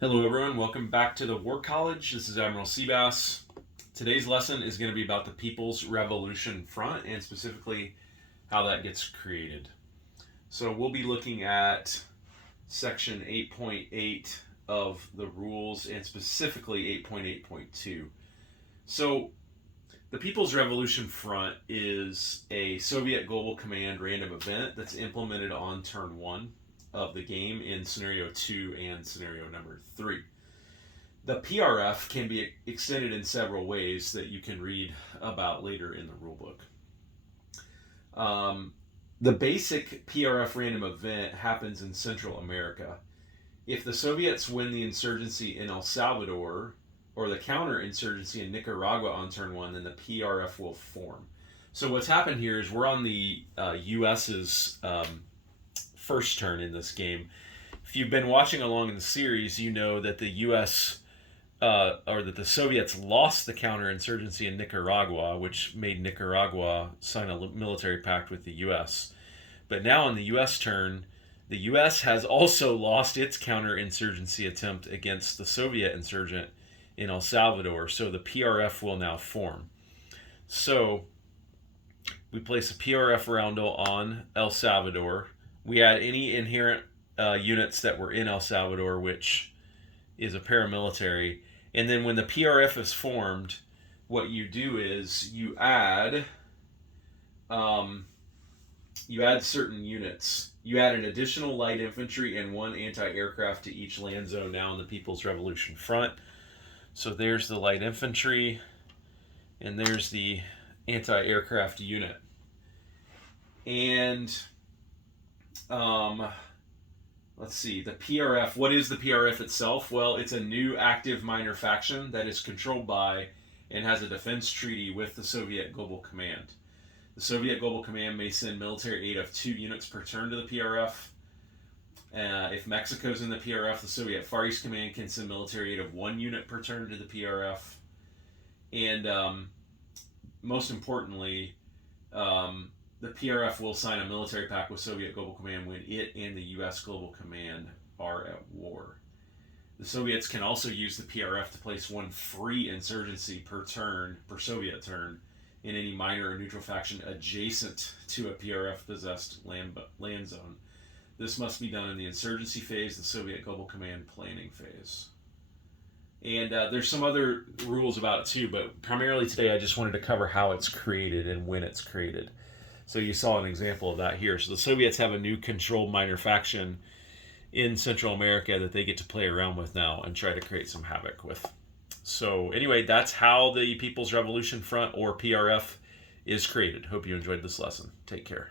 Hello everyone, welcome back to the War College. This is Admiral Seabass. Today's lesson is going to be about the People's Revolution Front and specifically how that gets created. So we'll be looking at section 8.8 of the rules and specifically 8.8.2. So the People's Revolution Front is a Soviet Global Command random event that's implemented on turn 1 of the game in scenario 2 and scenario number 3. The PRF can be extended in several ways that you can read about later in the rulebook. The basic PRF random event happens in Central America. If the Soviets win the insurgency in El Salvador or the counterinsurgency in Nicaragua on turn 1, then the PRF will form. So what's happened here is we're on the US's first turn in this game. If you've been watching along in the series, you know that the U.S. Or that the Soviets lost the counterinsurgency in Nicaragua, which made Nicaragua sign a military pact with the U.S. But now on the U.S. turn, the U.S. has also lost its counterinsurgency attempt against the Soviet insurgent in El Salvador, so the PRF will now form. So we place a PRF roundel on El Salvador. We add any inherent units that were in El Salvador, which is a paramilitary. And then when the PRF is formed, what you do is you add certain units. You add an additional light infantry and 1 anti-aircraft to each land zone now in the People's Revolution Front. So there's the light infantry, and there's the anti-aircraft unit. And let's see, the PRF. What is the PRF itself? Well, it's a new active minor faction that is controlled by and has a defense treaty with the Soviet Global Command. The Soviet Global Command may send military aid of 2 units per turn to the PRF. If Mexico's in the PRF, the Soviet Far East Command can send military aid of 1 unit per turn to the PRF. And most importantly, the PRF will sign a military pact with Soviet Global Command when it and the U.S. Global Command are at war. The Soviets can also use the PRF to place 1 free insurgency per Soviet turn, in any minor or neutral faction adjacent to a PRF-possessed land zone. This must be done in the insurgency phase, the Soviet Global Command planning phase. And there's some other rules about it too, but primarily today I just wanted to cover how it's created and when it's created. So you saw an example of that here. So the Soviets have a new controlled minor faction in Central America that they get to play around with now and try to create some havoc with. So anyway, that's how the People's Revolution Front, or PRF, is created. Hope you enjoyed this lesson. Take care.